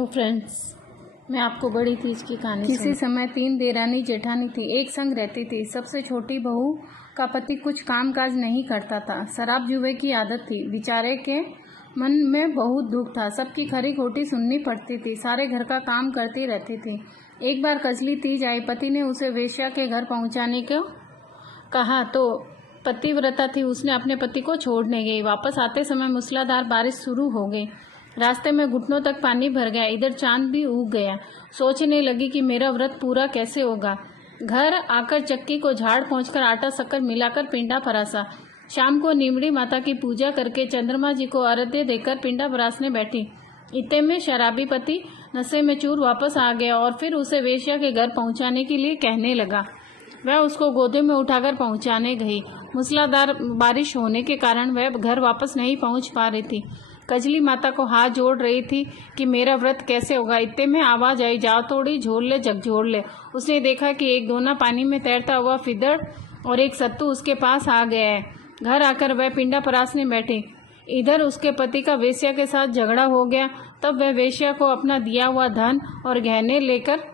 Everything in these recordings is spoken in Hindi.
तो फ्रेंड्स, मैं आपको बड़ी तीज की कहानी किसी समय 3 देरानी जेठानी थी, एक संग रहती थी। सबसे छोटी बहू का पति कुछ काम काज नहीं करता था, शराब जुए की आदत थी। बेचारे के मन में बहुत दुख था, सबकी खरी खोटी सुननी पड़ती थी, सारे घर का काम करती रहती थी। एक बार कजली तीज आई, पति ने उसे वेश्या के घर पहुंचाने को कहा तो पतिव्रता थी, उसने अपने पति को छोड़ने गई। वापस आते समय मूसलाधार बारिश शुरू हो गई, रास्ते में घुटनों तक पानी भर गया, इधर चांद भी उग गया। सोचने लगी कि मेरा व्रत पूरा कैसे होगा। घर आकर चक्की को झाड़ पहुंचकर आटा शक्कर मिलाकर पिंडा परासा। शाम को नीमड़ी माता की पूजा करके चंद्रमा जी को अर्घ्य देकर पिंडा परासने बैठी। इतने में शराबी पति नशे में चूर वापस आ गया और फिर उसे वेश्या के घर पहुंचाने के लिए कहने लगा। वह उसको गोदे में उठाकर पहुंचाने गई। मूसलाधार बारिश होने के कारण वह घर वापस नहीं पहुंच पा रही थी। कजली माता को हाथ जोड़ रही थी कि मेरा व्रत कैसे होगा। इतने में आवाज आई, जाओ थोड़ी झोल ले, झकझोर ले। उसने देखा कि एक दोना पानी में तैरता हुआ फिदड़ और एक सत्तू उसके पास आ गया है। घर आकर वह पिंडा परासने बैठी। इधर उसके पति का वेश्या के साथ झगड़ा हो गया। तब वह वेश्या को अपना दिया हुआ धन और गहने लेकर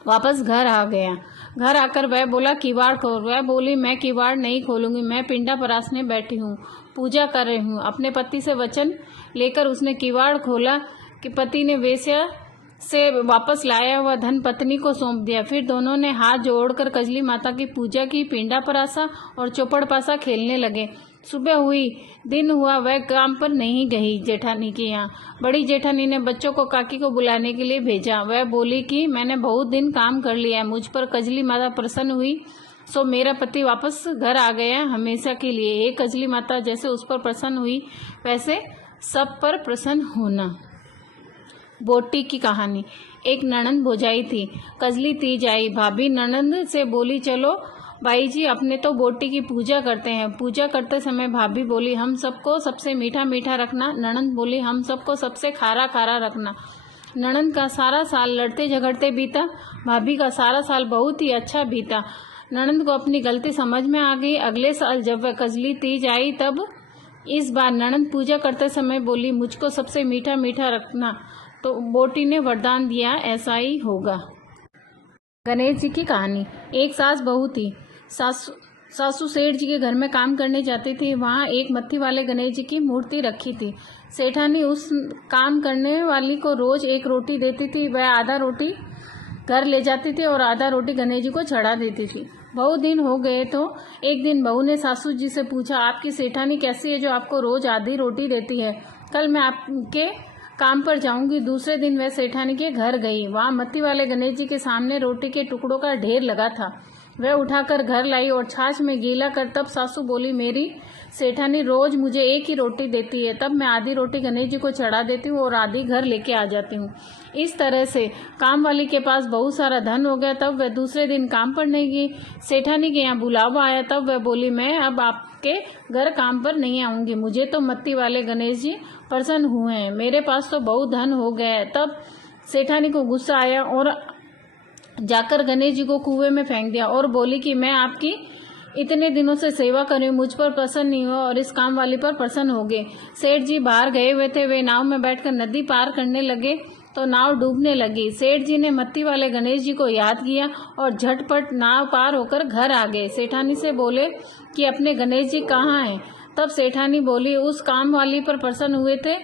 वापस घर आ गया। घर आकर वह बोला, किवाड़ खोल। वह बोली, मैं किवाड़ नहीं खोलूंगी, मैं पिंडा परासने बैठी हूँ, पूजा कर रही हूँ। अपने पति से वचन लेकर उसने किवाड़ खोला कि पति ने वेश्या से वापस लाया हुआ धन पत्नी को सौंप दिया। फिर दोनों ने हाथ जोड़कर कजली माता की पूजा की, पिंडा परासा और चौपड़ पासा खेलने लगे। सुबह हुई, दिन हुआ, वह काम पर नहीं गई जेठानी के यहाँ। बड़ी जेठानी ने बच्चों को काकी को बुलाने के लिए भेजा। वह बोली कि मैंने बहुत दिन काम कर लिया है, मुझ पर कजली माता प्रसन्न हुई, सो मेरा पति वापस घर आ गया हमेशा के लिए। हे कजली माता, जैसे उस पर प्रसन्न हुई वैसे सब पर प्रसन्न होना। बोटी की कहानी। एक ननंद भौजाई थी। कजली तीज आई, भाभी ननंद से बोली, चलो बाई जी अपने तो बोटी की पूजा करते हैं। पूजा करते समय भाभी बोली, हम सबको सबसे मीठा मीठा रखना। ननंद बोली, हम सबको सबसे खारा खारा रखना। ननंद का सारा साल लड़ते झगड़ते बीता, भाभी का सारा साल बहुत ही अच्छा बीता। ननंद को अपनी गलती समझ में आ गई। अगले साल जब वह कजली तीज आई, तब इस बार ननंद पूजा करते समय बोली, मुझको सबसे मीठा मीठा रखना। तो बोटी ने वरदान दिया, ऐसा ही होगा। गणेश जी की कहानी। एक सास बहू थी। सासू सेठ जी के घर में काम करने जाती थी। वहाँ एक मत्थी वाले गणेश जी की मूर्ति रखी थी। सेठानी उस काम करने वाली को रोज एक रोटी देती थी। वह आधा रोटी घर ले जाती थी और आधा रोटी गणेश जी को चढ़ा देती थी। बहुत दिन हो गए तो एक दिन बहू ने सासू जी से पूछा, आपकी सेठानी कैसी है जो आपको रोज आधी रोटी देती है? कल मैं आपके काम पर जाऊंगी। दूसरे दिन वह सेठानी के घर गई। वहाँ मत्ती वाले गणेश जी के सामने रोटी के टुकड़ों का ढेर लगा था। वह उठाकर घर लाई और छाछ में गीला कर, तब सासू बोली, मेरी सेठानी रोज मुझे एक ही रोटी देती है, तब मैं आधी रोटी गणेश जी को चढ़ा देती हूँ और आधी घर लेके आ जाती हूँ। इस तरह से काम वाली के पास बहुत सारा धन हो गया। तब वह दूसरे दिन काम पर नहीं गई। सेठानी के यहाँ बुलावा आया, तब वह बोली, मैं अब आपके घर काम पर नहीं आऊंगी, मुझे तो मत्ती वाले गणेश जी प्रसन्न हुए हैं, मेरे पास तो बहुत धन हो गया है। तब सेठानी को गुस्सा आया और जाकर गणेश जी को कुएं में फेंक दिया और बोली कि मैं आपकी इतने दिनों से सेवा कर रही हूँ, मुझ पर प्रसन्न नहीं हुआ और इस काम वाली पर प्रसन्न हो गए। सेठ जी बाहर गए हुए थे। वे नाव में बैठकर नदी पार करने लगे तो नाव डूबने लगी। सेठ जी ने मत्ती वाले गणेश जी को याद किया और झटपट नाव पार होकर घर आ गए। सेठानी से बोले कि अपने गणेश जी कहाँ हैं? तब सेठानी बोली, उस काम वाली पर प्रसन्न हुए थे,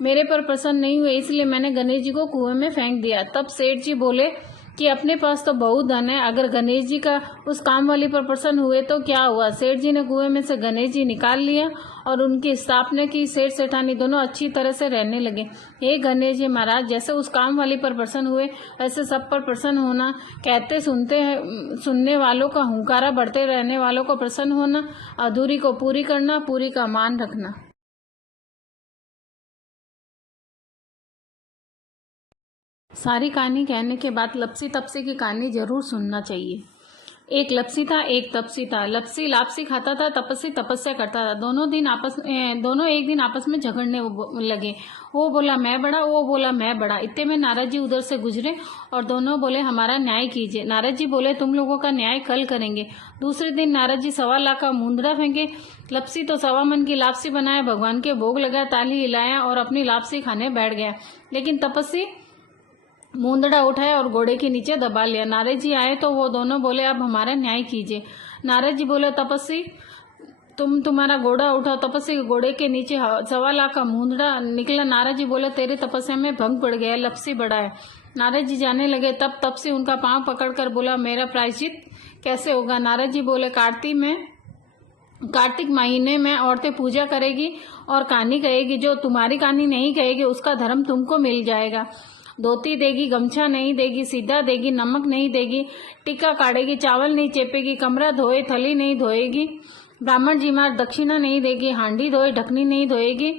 मेरे पर प्रसन्न नहीं हुए, इसलिए मैंने गणेश जी को कुएं में फेंक दिया। तब सेठ जी बोले कि अपने पास तो बहुत धन है, अगर गणेश जी का उस काम वाली पर प्रसन्न हुए तो क्या हुआ? सेठ जी ने कुएं में से गणेश जी निकाल लिया और उनकी स्थापना की। सेठ सेठानी दोनों अच्छी तरह से रहने लगे। हे गणेश जी महाराज, जैसे उस काम वाली पर प्रसन्न हुए वैसे सब पर प्रसन्न होना। कहते सुनने वालों का हुंकारा, बढ़ते रहने वालों को प्रसन्न होना, अधूरी को पूरी करना, पूरी का मान रखना। सारी कहानी कहने के बाद लपसी तपसी की कहानी जरूर सुनना चाहिए। एक लपसी था, एक तपसी था। लपसी लापसी खाता था, तपस्वी तपस्या करता था। दोनों एक दिन आपस में झगड़ने लगे। वो बोला मैं बड़ा, वो बोला मैं बड़ा। इतने में नारद जी उधर से गुजरे और दोनों बोले, हमारा न्याय कीजिए। नारद जी बोले, तुम लोगों का न्याय कल करेंगे। दूसरे दिन नारद जी 1.25 लाख का मुंदरा फेंके। लपसी तो 1.25 मन की लापसी बनाया, भगवान के भोग लगाया, ताली हिलाया और अपनी लापसी खाने बैठ गया। लेकिन तपस्वी मूंदड़ा उठाया और घोड़े के नीचे दबा लिया। नारद जी आए तो वो दोनों बोले, अब हमारा न्याय कीजिए। नारद जी बोले, तपस्वी तुम्हारा घोड़ा उठाओ। तपस्वी के घोड़े के नीचे 1.25 लाख का मूंदड़ा निकला। नारद जी बोले, तेरी तपस्या में भंग पड़ गया, लपसी बड़ा है। नारद जी जाने लगे, तब तपस्वी उनका पांव पकड़कर बोला, मेरा प्रायश्चित कैसे होगा? नारद जी बोले, कार्तिक महीने में औरतें पूजा करेगी और कहानी कहेगी। जो तुम्हारी कहानी नहीं कहेगी उसका धर्म तुमको मिल जाएगा। धोती देगी, गमछा नहीं देगी, सीधा देगी, नमक नहीं देगी, टिक्का काटेगी, चावल नहीं चेपेगी, कमरा धोए थली नहीं धोएगी, ब्राह्मण जी मार दक्षिणा नहीं देगी, हांडी धोए ढकनी नहीं धोएगी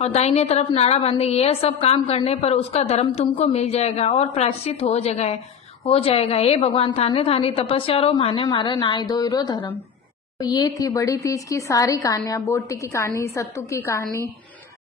और दाहिने तरफ नाड़ा बांधेगी। यह सब काम करने पर उसका धर्म तुमको मिल जाएगा और प्रायश्चित हो जाएगा। हे भगवान, थाने थानी तपस्या रो, माने मारे नाय दो धर्म। तो ये थी बड़ी तीज की सारी कहानियाँ। बोटी की कहानी, सत्तू की कहानी,